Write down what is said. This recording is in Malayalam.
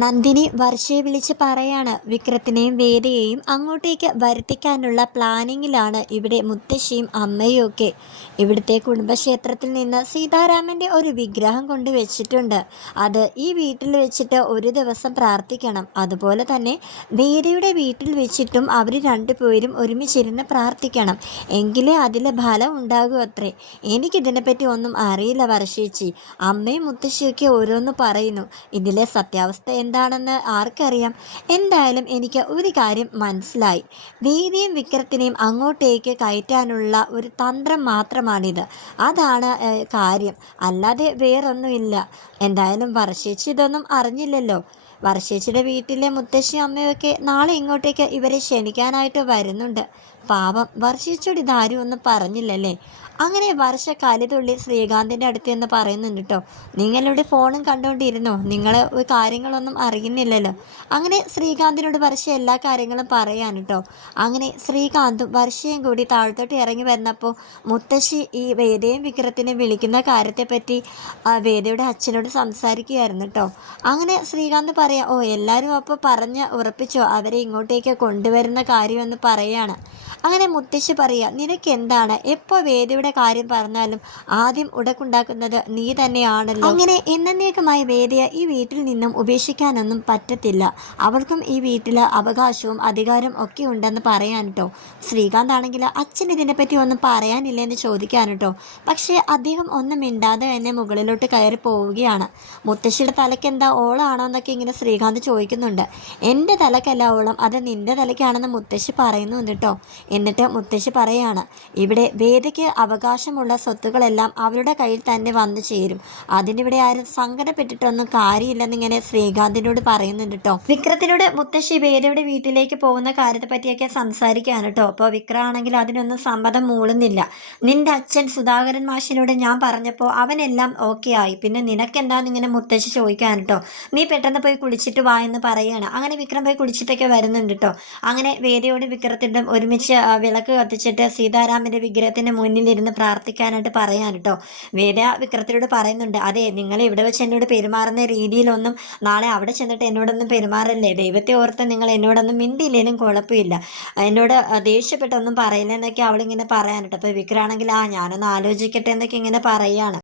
നന്ദിനി വർഷയെ വിളിച്ച് പറയാണ്. വിക്രത്തിനെയും വേദയെയും അങ്ങോട്ടേക്ക് വരുത്തിക്കാനുള്ള പ്ലാനിങ്ങിലാണ് ഇവിടെ മുത്തശ്ശിയും അമ്മയും ഒക്കെ. ഇവിടുത്തെ കുടുംബക്ഷേത്രത്തിൽ നിന്ന് സീതാരാമന്റെ ഒരു വിഗ്രഹം കൊണ്ട് വെച്ചിട്ടുണ്ട്. അത് ഈ വീട്ടിൽ വെച്ചിട്ട് ഒരു ദിവസം പ്രാർത്ഥിക്കണം. അതുപോലെ തന്നെ വേദയുടെ വീട്ടിൽ വെച്ചിട്ടും അവർ രണ്ടുപേരും ഒരുമിച്ചിരുന്ന് പ്രാർത്ഥിക്കണം. എങ്കിലേ അതിലെ ഫലം ഉണ്ടാകൂ അത്രേ. എനിക്കിതിനെപ്പറ്റി ഒന്നും അറിയില്ല വർഷേച്ചി. അമ്മയും മുത്തശ്ശിയൊക്കെ ഓരോന്ന് പറയുന്നു. ഇതിലെ സത്യാവസ്ഥ എന്താണെന്ന് ആർക്കറിയാം? എന്തായാലും എനിക്ക് ഒരു കാര്യം മനസ്സിലായി. വേദിയും വിക്രത്തിനെയും അങ്ങോട്ടേക്ക് കയറ്റാനുള്ള ഒരു തന്ത്രം മാത്രമാണിത്. അതാണ് കാര്യം. അല്ലാതെ വേറൊന്നുമില്ല. എന്തായാലും വർഷിച്ച് ഇതൊന്നും അറിഞ്ഞില്ലല്ലോ. വർഷിച്ചിയുടെ വീട്ടിലെ മുത്തശ്ശി അമ്മയൊക്കെ നാളെ ഇങ്ങോട്ടേക്ക് ഇവരെ ക്ഷണിക്കാനായിട്ട് വരുന്നുണ്ട്. പാവം വർഷിച്ചോട് ഇതാരും ഒന്നും പറഞ്ഞില്ലല്ലേ? അങ്ങനെ വർഷ കലിതുള്ളി ശ്രീകാന്തിന്റെ അടുത്ത് എന്ന് പറയുന്നുണ്ട് കേട്ടോ നിങ്ങളുടെ ഫോണും കണ്ടുകൊണ്ടിരുന്നോ നിങ്ങൾ കാര്യങ്ങളൊന്നും അറിയുന്നില്ലല്ലോ. അങ്ങനെ ശ്രീകാന്തിനോട് വർഷ എല്ലാ കാര്യങ്ങളും പറയാൻ കേട്ടോ അങ്ങനെ ശ്രീകാന്തും വർഷയും കൂടി താഴത്തോട്ട് ഇറങ്ങി വരുന്നപ്പോൾ മുത്തശ്ശി ഈ വേദയും വിക്രത്തിനെ വിളിക്കുന്ന കാര്യത്തെപ്പറ്റി വേദയുടെ അച്ഛനോട് സംസാരിക്കുകയായിരുന്നു കേട്ടോ അങ്ങനെ ശ്രീകാന്ത് പറയാം ഓ എല്ലാവരും അപ്പോൾ പറഞ്ഞ് ഉറപ്പിച്ചോ അവരെ ഇങ്ങോട്ടേക്ക് കൊണ്ടുവരുന്ന കാര്യമെന്ന് പറയാണ്. അങ്ങനെ മുത്തശ്ശി പറയുക നിനക്ക് എന്താണ് എപ്പോൾ വേദിയുടെ കാര്യം പറഞ്ഞാലും ആദ്യം ഉടക്കുണ്ടാക്കുന്നത് നീ തന്നെയാണല്ലോ. അങ്ങനെ എന്നേക്കുമായി വേദിയെ ഈ വീട്ടിൽ നിന്നും ഉപേക്ഷിക്കാനൊന്നും പറ്റത്തില്ല. അവർക്കും ഈ വീട്ടിൽ അവകാശവും അധികാരം ഒക്കെ ഉണ്ടെന്ന് പറയാൻ കേട്ടോ ശ്രീകാന്ത് ആണെങ്കിൽ അച്ഛൻ ഇതിനെപ്പറ്റി ഒന്നും പറയാനില്ല എന്ന് ചോദിക്കാൻ കേട്ടോ പക്ഷേ അദ്ദേഹം ഒന്നും മിണ്ടാതെ തന്നെ മുകളിലോട്ട് കയറി പോവുകയാണ്. മുത്തശ്ശിയുടെ തലയ്ക്ക് എന്താ ഓളാണോ എന്നൊക്കെ ഇങ്ങനെ ശ്രീകാന്ത് ചോദിക്കുന്നുണ്ട്. എന്റെ തലക്കല്ല ഓളം അത് നിന്റെ തലയ്ക്കാണെന്ന് മുത്തശ്ശി പറയുന്നുണ്ട് കേട്ടോ എന്നിട്ട് മുത്തശ്ശി പറയാണ് ഇവിടെ വേദയ്ക്ക് അവകാശമുള്ള സ്വത്തുകളെല്ലാം അവരുടെ കയ്യിൽ തന്നെ വന്നു ചേരും. അതിനിവിടെ ആരും സങ്കടപ്പെട്ടിട്ടൊന്നും കാര്യമില്ലെന്നിങ്ങനെ ശ്രീകാന്തിനോട് പറയുന്നുണ്ട് കേട്ടോ വിക്രത്തിനോട് മുത്തശ്ശി വേദയുടെ വീട്ടിലേക്ക് പോകുന്ന കാര്യത്തെ പറ്റിയൊക്കെ സംസാരിക്കുകയാണ് കേട്ടോ അപ്പോൾ വിക്ര ആണെങ്കിൽ അതിനൊന്നും സമ്മതം മൂളുന്നില്ല. നിന്റെ അച്ഛൻ സുധാകരൻ മാഷിനോട് ഞാൻ പറഞ്ഞപ്പോൾ അവനെല്ലാം ഓക്കെ ആയി. പിന്നെ നിനക്കെന്താന്ന് ഇങ്ങനെ മുത്തശ്ശി ചോദിക്കാൻ കേട്ടോ നീ പെട്ടെന്ന് പോയി കുളിച്ചിട്ട് വാ എന്ന് പറയുകയാണ് അങ്ങനെ വിക്രം പോയി കുളിച്ചിട്ടൊക്കെ വരുന്നുണ്ട് കേട്ടോ അങ്ങനെ വേദയോട് വിക്രത്തിന്റെ ഒരുമിച്ച് വിളക്ക് കത്തിച്ചിട്ട് സീതാരാമന്റെ വിഗ്രഹത്തിന്റെ മുന്നിലിരുന്ന് പ്രാർത്ഥിക്കാനായിട്ട് പറയാൻ കേട്ടോ വേദ വിക്രത്തിനോട് പറയുന്നുണ്ട് അതെ നിങ്ങൾ ഇവിടെ വെച്ച് എന്നോട് പെരുമാറുന്ന രീതിയിലൊന്നും നാളെ അവിടെ ചെന്നിട്ട് എന്നോടൊന്നും പെരുമാറല്ലേ? ദൈവത്തെ ഓർത്ത് നിങ്ങൾ എന്നോടൊന്നും മിണ്ടിയില്ലേലും കുഴപ്പമില്ല. എന്നോട് ദേഷ്യപ്പെട്ടൊന്നും പറയില്ല എന്നൊക്കെ അവളിങ്ങനെ പറയാൻ കേട്ടോ അപ്പോൾ വിക്രാണെങ്കിൽ ആ ഞാനൊന്ന് ആലോചിക്കട്ടെ എന്നൊക്കെ ഇങ്ങനെ പറയുകയാണ്